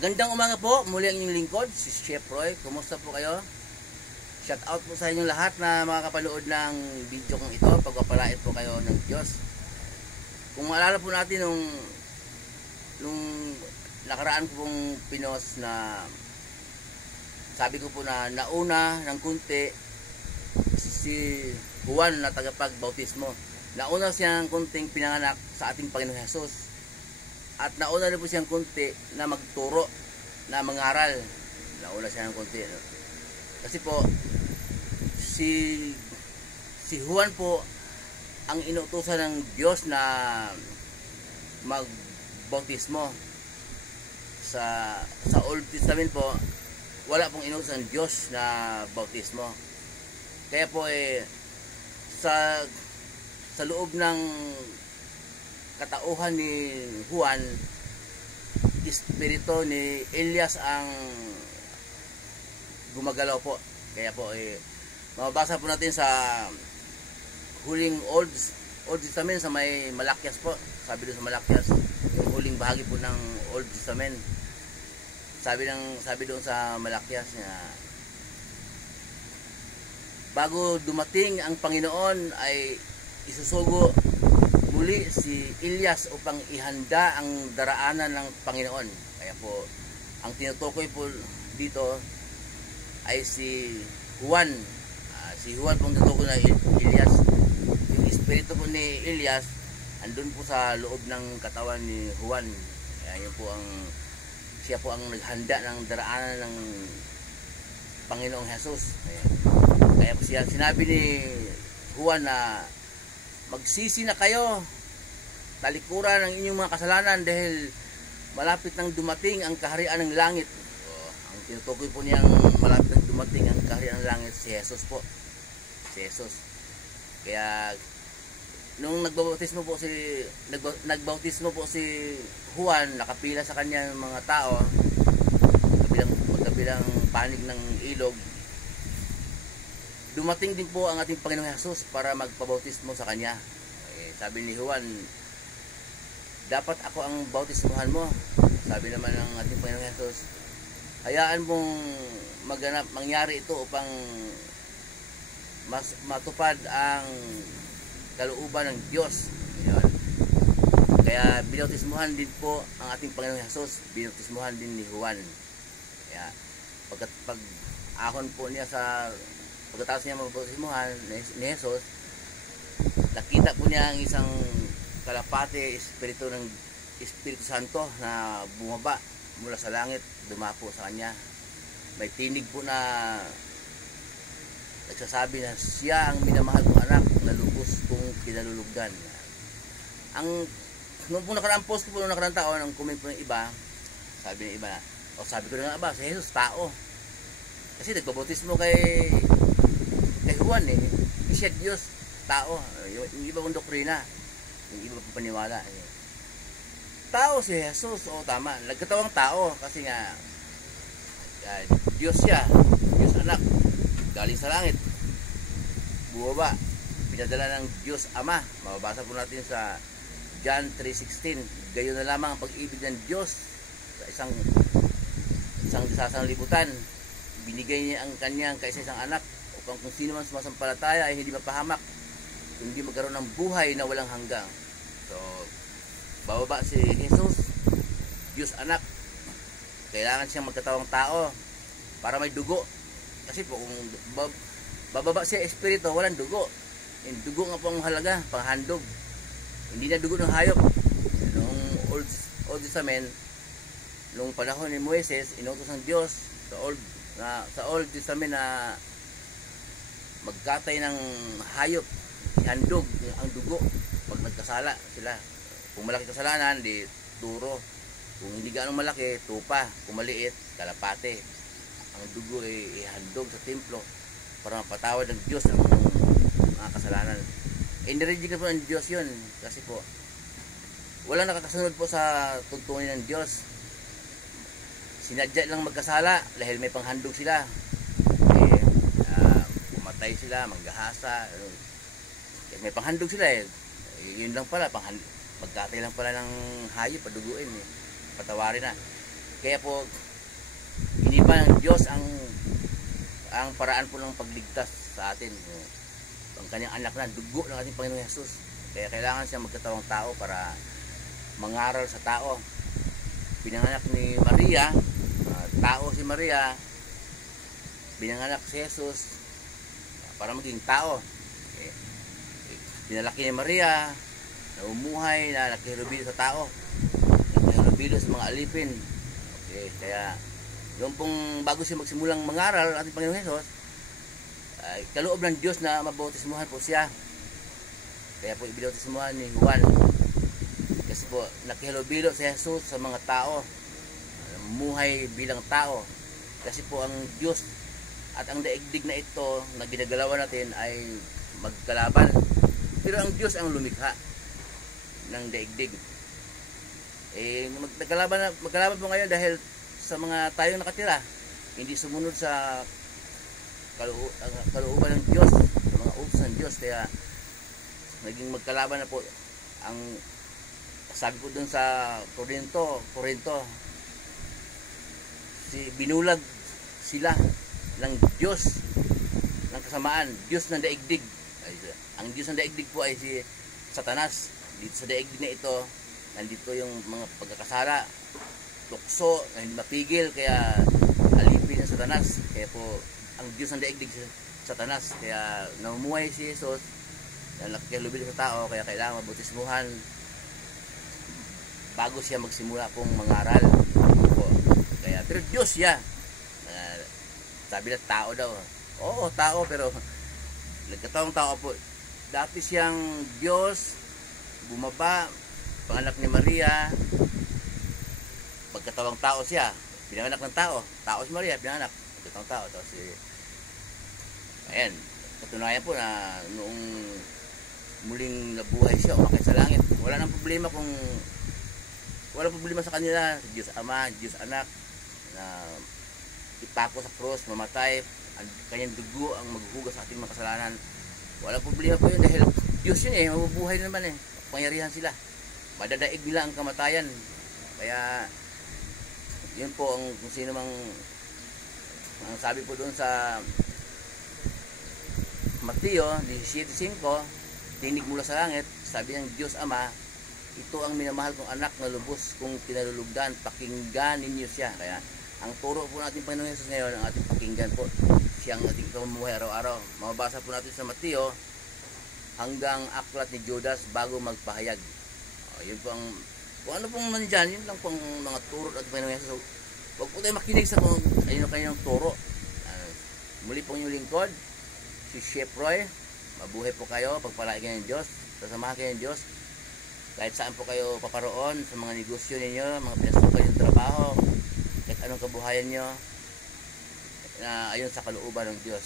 Magandang umaga po, muli ang inyong lingkod, si Chef Roy. Kumusta po kayo? Shout out po sa inyong lahat na makakapanood ng video kong ito. Pagpapalait po kayo ng Diyos. Kung maalala po natin nung nakaraan ko pong pinos na sabi ko po na nauna ng kunti si Juan na tagapagbautismo. Nauna siyang kunting pinanganak sa ating Panginoon Jesus. At nauna na po siyang kunti na magturo, na mangaral. Nauna siya ng kunti. Kasi po, si Juan po ang inutusan ng Diyos na magbautismo. Sa Old Testament po, wala pong inutusan ng Diyos na bautismo. Kaya po sa loob ng katauhan ni Juan, espiritu ni Elias ang gumagalaw po. Kaya po mababasa po natin sa huling Old Testament sa may Malakyas po. Sabi doon sa Malakyas, yung huling bahagi po ng Old Testament. Sabi doon sa Malakyas na bago dumating ang Panginoon ay isusugo muli si Elias upang ihanda ang daraanan ng Panginoon. Kaya po, ang tinutukoy po dito ay si Juan. Si Juan pong tinutukoy na Elias. Yung espiritu po ni Elias andun po sa loob ng katawan ni Juan. Kaya yun po siya po ang naghanda ng daraanan ng Panginoong Jesus. Kaya po siya sinabi ni Juan na magsisi na kayo, talikuran ang inyong mga kasalanan dahil malapit nang dumating ang kaharian ng langit. Ang tinutukoy po niyang malapit nang dumating ang kaharian ng langit, si Jesus po. Si Jesus. Kaya nung nagbautismo po si Juan, nakapila sa kanya ng mga tao, magkabilang panig ng ilog. Dumating din po ang ating Panginoong Jesus para magpabautismo sa kanya. Sabi ni Juan, dapat ako ang bautismuhan mo. Sabi naman ng ating Panginoong Jesus, hayaan mong mangyari ito upang matupad ang kalooban ng Diyos. Kaya binautismuhan din po ang ating Panginoong Jesus, binautismuhan din ni Juan. Kaya pag ahon po niya pagkatapos niya magbautismuhan ni Jesus, nakita po niya ang isang kalapate, Espiritu Santo na bumaba mula sa langit, dumapo sa kanya. May tinig po na nagsasabi na siya ang minamahal kong anak na lubos kong kinalulugdan. Nung po nakarang post ko po nung nakarang taon, ang comment po ng iba, sabi ng iba, sabi ko na nga ba, si Jesus tao. Kasi nagbabautismo kay Juan hindi siya Diyos, tao. Yung iba pong doktrina, yung iba pong paniwala. Tao si Jesus, tama, nagkatawang tao kasi nga Diyos siya, Diyos anak, galing sa langit, bumaba, pinadala ng Diyos Ama. Mababasa po natin sa John 3:16, gayon na lamang ang pag-ibig ng Diyos sa isang libutan, binigay niya ang kanyang kaisa-isang anak upang kung sino man sumasampalataya ay hindi mapahamak, hindi magkaroon ng buhay na walang hanggang. So, bababa si Jesus, Diyos anak, kailangan siyang magkatawang tao para may dugo. Kasi po kung bababa siya espiritu, walang dugo. Yung dugo nga po ang halaga, panghandog. Hindi na dugo ng hayop. Noong Old Testament, noong panahon ni Moises, inutos ng Diyos sa Old Testament na magkatay ng hayop, ihandog ang dugo pag nagkasala sila. Kung malaki kasalanan, di turo. Kung hindi gaano malaki, tupa. Kung maliit, kalapate. Ang dugo ay ihandog sa templo para mapatawad ng Diyos ang mga kasalanan. Nireject na po ng Diyos yun kasi po walang nakakasunod po sa tuntunin ng Diyos. Sinadya lang magkasala dahil may panghandog sila. Pumatay sila, manggahasa. May panghandog sila yun lang pala, magkatay lang pala ng hayop, paduguin patawarin na. Kaya po, iniba ng Diyos ang paraan po ng pagligtas sa atin. Ang kanyang anak na dugo ng ating Panginoong Jesus. Kaya kailangan siya magkatawang tao para mangaral sa tao. Pinanganak ni Maria, tao si Maria, pinanganak si Jesus para maging tao. Pinalaki ni Maria, na umuhay, na nakihilubilo sa tao, nakihilubilo sa mga alipin. Okay, kaya yung pong bago siya magsimulang mangaral ating Panginoong Jesus, kaloob ng Diyos na mabautismuhan po siya. Kaya po ibinautismuhan ni Juan. Kasi po nakihilubilo si Jesus sa mga tao, muhay bilang tao. Kasi po ang Diyos at ang daigdig na ito na ginagalawan natin ay magkalaban. Pero ang Diyos ang lumikha ng daigdig. Magkalaban po ngayon dahil sa mga tayong nakatira, hindi sumunod sa kalooban ng Diyos, sa mga utos ng Diyos. Kaya naging magkalaban na po. Ang sabi po dun sa Corinto, binulag sila ng Diyos ng kasamaan, Diyos ng daigdig. Ang Diyos ng daigdig po ay si Satanas. Dito sa daigdig na ito, nandito yung mga pagkakasala, tukso na hindi mapigil, kaya alipin ng Satanas. Kaya po ang Diyos ng daigdig si Satanas. Kaya namumuhay si Jesus na nakikilubilo sa tao, kaya kailangan mabautismuhan bago siya magsimula pong mangaral po. Kaya pero Diyos siya. Sabi na tao daw. Oo, tao, pero nagkataong tao po. Dati siyang Diyos, bumaba, panganak ni Maria, pagkatawang tao siya, pinanganak ng tao. Tao si Maria, pinanganak, pagkatawang tao. Tapos, ayan, katunayan po na noong muling nabuhay siya, umakit sa langit. Walang problema sa kanila, Diyos Ama, Diyos Anak, na ipako sa cross, mamatay, ang kanyang dugo ang maghuhugas sa ating mga kasalanan. Walang problema po yun dahil Diyos yun mabubuhay naman pangyarihan sila. Madadaig nila ang kamatayan. Kaya yun po ang kung sino mang ang sabi po doon sa Mateo 17:5, tinig mula sa langit, sabi ng Diyos Ama, ito ang minamahal kong anak na lubos kong pinalulugdan, pakinggan ninyo siya. Kaya ang turo po natin Panginoong Jesus ngayon, ang ating pakinggan po, siyang ating pamumuhay araw-araw. Mababasa po natin sa Mateo hanggang aklat ni Judas bago magpahayag. Yun po ang, kung ano pong nandyan, yun lang po ang mga turo natin Panginoong Jesus. Huwag po tayo makinig sa kung ayun ang kanyang turo. Muli po yung lingkod, si Chef Roy. Mabuhay po kayo, pagpalain kayo ng Diyos, sasamahan kayo ng Diyos. Kahit saan po kayo paparoon, sa mga negosyo ninyo, mga pinasukan yung trabaho, kahit anong kabuhayan nyo, na ayon sa kalooban ng Diyos.